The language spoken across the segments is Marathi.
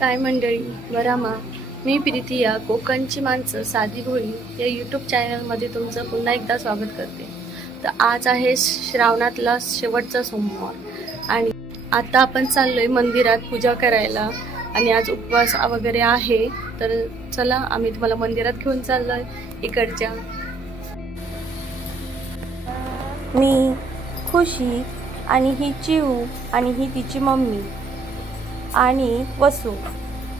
काय मंडळी, बरामा. मी प्रीती या कोकणची माणसं साधी भोळी या यूट्यूब चॅनलमध्ये तुमचं पुन्हा एकदा स्वागत करते. तर आज आहे श्रावणातला शेवटचा सोमवार आणि आता आपण चाललोय मंदिरात पूजा करायला आणि आज उपवास वगैरे आहे. तर चला आम्ही तुम्हाला मंदिरात घेऊन चाललोय इकडच्या. मी खुशी आणि ही चिऊ आणि ही तिची मम्मी आणि वसू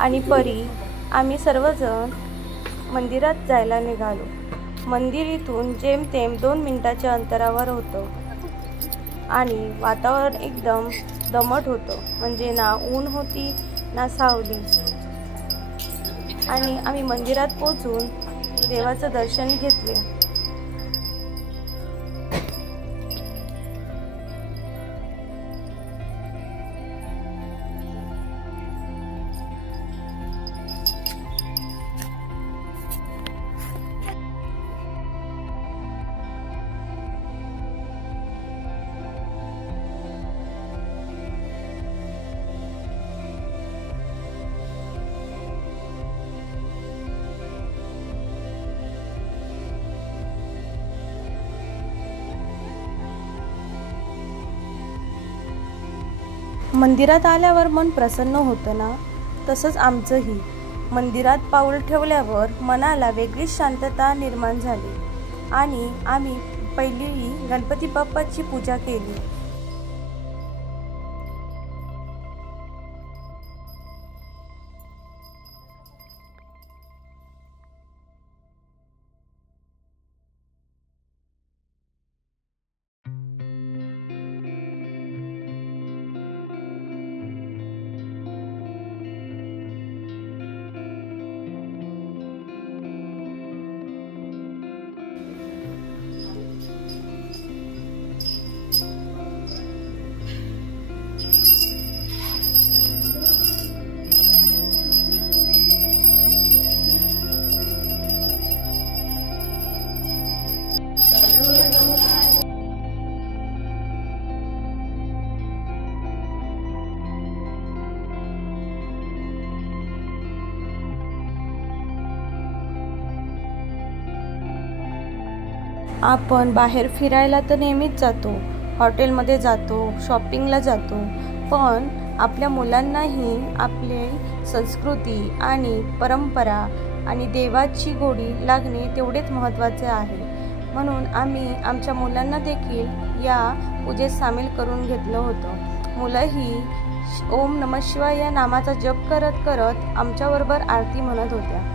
आणि परी आम्ही सर्वजण मंदिरात जायला निघालो. मंदिर इथून जेमतेम 2 मिनिटाच्या अंतरावर होतं आणि वातावरण एकदम दमट होतं, म्हणजे ना ऊन होती ना सावली. आणि आम्ही मंदिरात पोहोचून देवाचं दर्शन घेतले. मंदिरात आल्यावर मन प्रसन्न होतं ना, तसंच आमचंही. मंदिरात पाऊल ठेवल्यावर मनाला वेगळीच शांतता निर्माण झाली आणि आम्ही पहिली गणपती बाप्पाची पूजा केली. आपण बाहेर फिरायला तर नेहमीच जातो, हॉटेलमध्ये जातो, शॉपिंगला जातो, पण आपल्या मुलांनाही आपली संस्कृती आणि परंपरा आणि देवाची गोडी लागणे तेवढेच महत्त्वाचे आहे. म्हणून आम्ही आमच्या मुलांना देखील या पूजेत सामील करून घेतलं होतं. मुलंही ओम नमः शिवाय या नामाचा जप करत करत आमच्याबरोबर आरती म्हणत होत्या.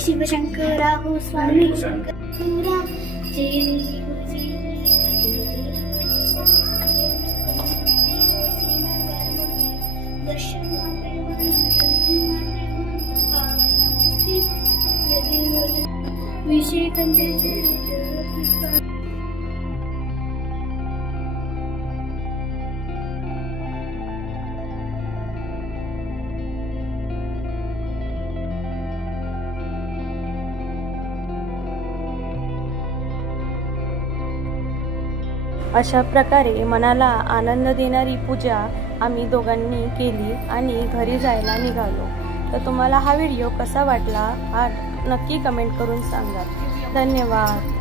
शिव शंकरा हो स्वामी शंकरा विषय अशा प्रकारे मनाला आनंद देणारी पूजा आम्ही दोघांनी केली आणि घरी जायला निघालो. तर तुम्हाला हा व्हिडिओ कसा वाटला हा नक्की कमेंट करून सांगा. धन्यवाद.